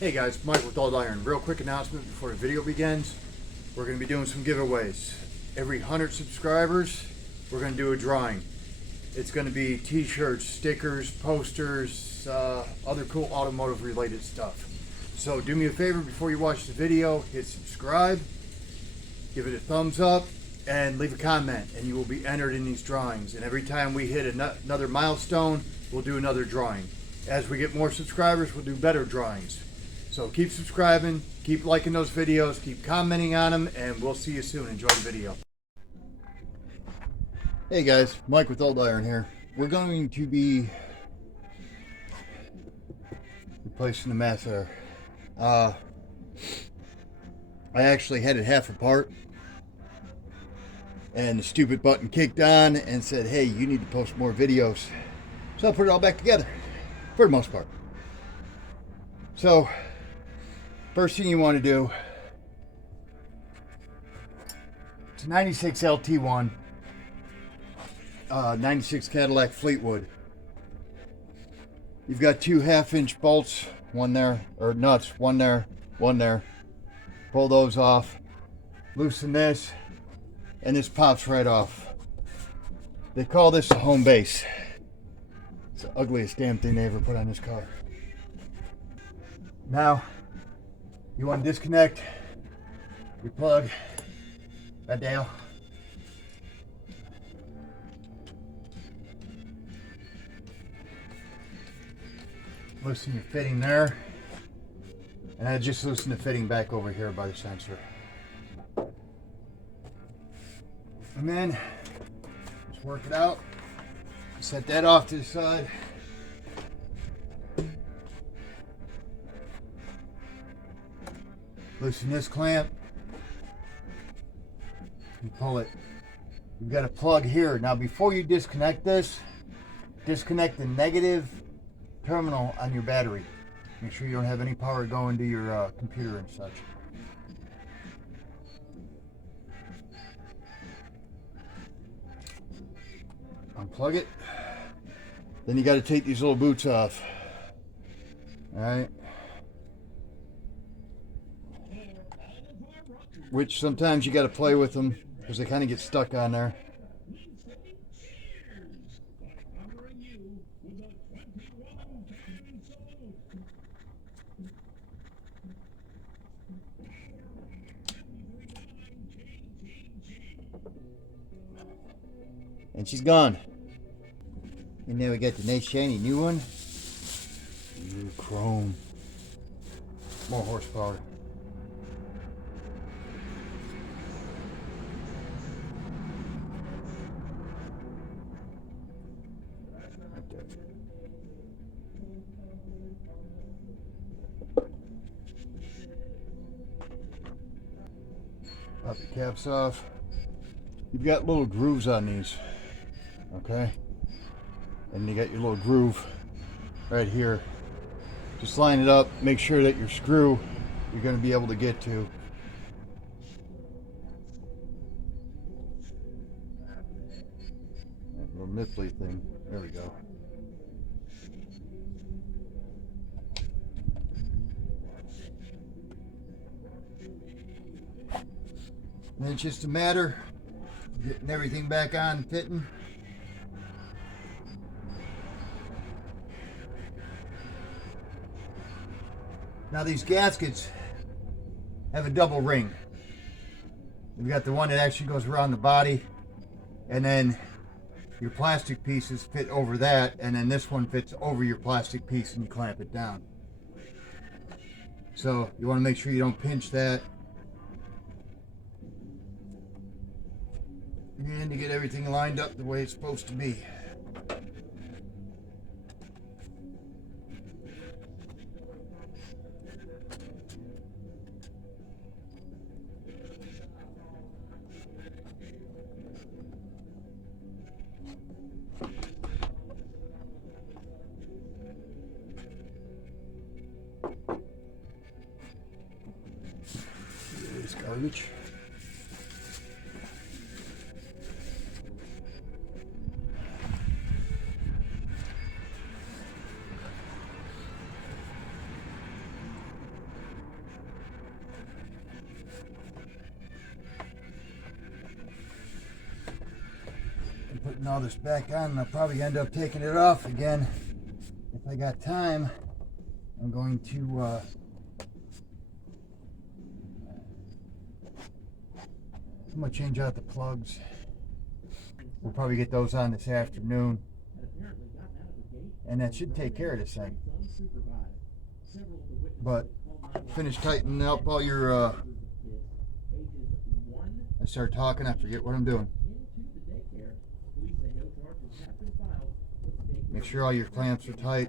Hey guys, Mike with Old Iron. Real quick announcement before the video begins. We're going to be doing some giveaways. Every 100 subscribers, we're going to do a drawing. It's going to be t-shirts, stickers, posters, other cool automotive related stuff. So do me a favor before you watch the video, hit subscribe, give it a thumbs up, and leave a comment, and you will be entered in these drawings. And every time we hit another milestone, we'll do another drawing. As we get more subscribers, we'll do better drawings. So keep subscribing, keep liking those videos, keep commenting on them, and we'll see you soon. Enjoy the video. Hey guys, Mike with Old Iron here. We're going to be replacing the MAF there. I actually had it half apart, and the stupid button kicked on and said, hey, you need to post more videos. So I put it all back together, for the most part. So, first thing you want to do, it's a 96 LT1, 96 Cadillac Fleetwood. You've got two 1/2-inch bolts, one there, or nuts, one there, one there. Pull those off, loosen this, and this pops right off. They call this a home base. It's the ugliest damn thing they ever put on this car. Now, you want to disconnect your plug right down. Loosen your fitting there. And I just loosen the fitting back over here by the sensor. And then, just work it out. Set that off to the side. Loosen this clamp and pull it. You've got a plug here. Now before you disconnect this, disconnect the negative terminal on your battery. Make sure you don't have any power going to your computer and such. Unplug it. Then you got to take these little boots off. Alright. Which sometimes you got to play with them because they kind of get stuck on there. And she's gone. And now we got the nice shiny new one. New chrome. More horsepower. Pop the caps off. You've got little grooves on these, okay? And you got your little groove right here. Just line it up, make sure that your screw you're going to be able to get to. That little nipply thing, there we go. And it's just a matter of getting everything back on and fitting. Now these gaskets have a double ring. We've got the one that actually goes around the body, and then your plastic pieces fit over that, and then this one fits over your plastic piece and you clamp it down. So you want to make sure you don't pinch that. And to get everything lined up the way it's supposed to be. It's garbage. putting all this back on, and I'll probably end up taking it off again if I got time. I'm going to I'm gonna change out the plugs. We'll probably get those on this afternoon, and that should take care of this thing. But finish tightening up all your I start talking, I forget what I'm doing. Make sure all your clamps are tight.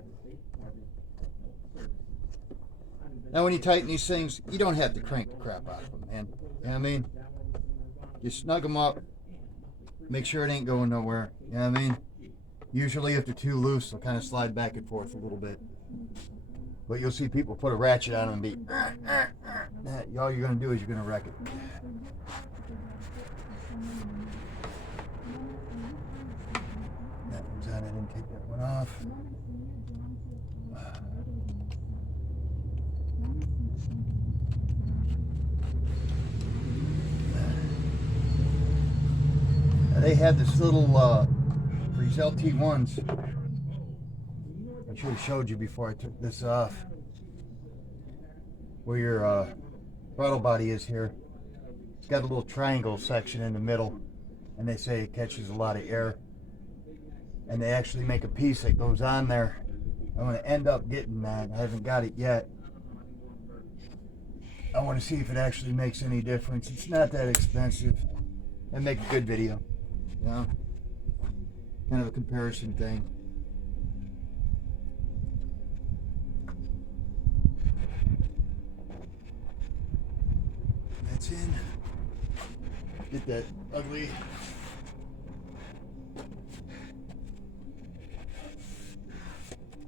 Now when you tighten these things, you don't have to crank the crap out of them, man. You know what I mean? You snug them up, make sure it ain't going nowhere. You know what I mean? Usually if they're too loose, they'll kind of slide back and forth a little bit. But you'll see people put a ratchet on them and be, all you're going to do is you're going to wreck it. That one's on, I didn't take that one off. They had this little, for these LT1s, I should have showed you before I took this off, where your throttle body is here. It's got a little triangle section in the middle, and they say it catches a lot of air. And they actually make a piece that goes on there. I'm going to end up getting that. I haven't got it yet. I want to see if it actually makes any difference. It's not that expensive. And make a good video. You know? Kind of a comparison thing. That's in. Get that ugly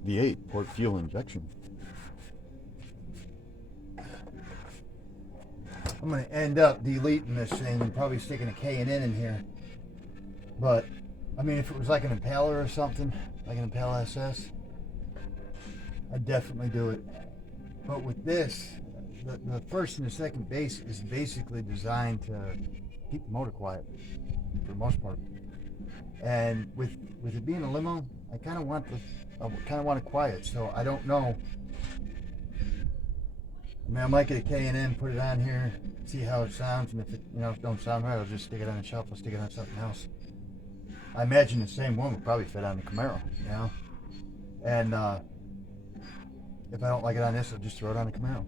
V8 port fuel injection. I'm going to end up deleting this thing and probably sticking a K&N in here. But, I mean, if it was like an Impala or something, like an Impala SS, I'd definitely do it. But with this, the first and the second base is basically designed to keep the motor quiet, for the most part. And with it being a limo, I kind of want it quiet, so I don't know. I mean, I might get a K&N, put it on here, see how it sounds, and if it, don't sound right, I'll just stick it on the shelf. I'll stick it on something else. I imagine the same one would probably fit on the Camaro, And if I don't like it on this, I'll just throw it on the Camaro,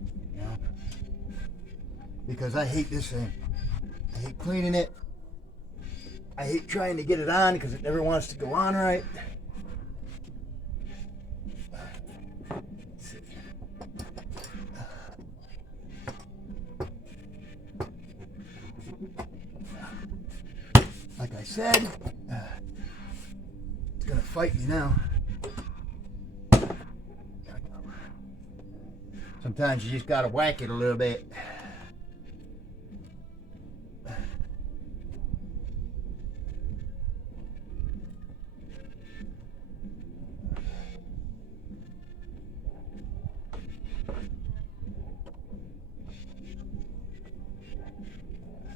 Because I hate this thing. I hate cleaning it. I hate trying to get it on because it never wants to go on right. Like I said, it's gonna fight me now. Sometimes you just gotta whack it a little bit.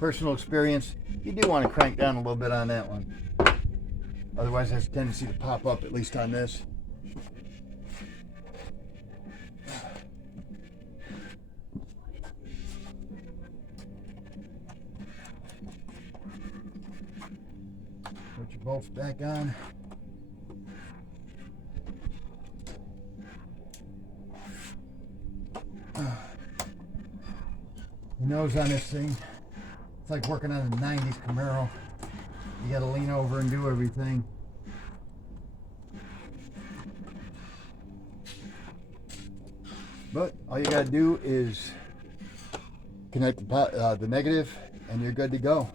Personal experience, you do want to crank down a little bit on that one. Otherwise, it has a tendency to pop up, at least on this. Put your bolts back on. The nose on this thing. It's like working on a 90s Camaro. You gotta lean over and do everything. But all you gotta do is connect the negative and you're good to go.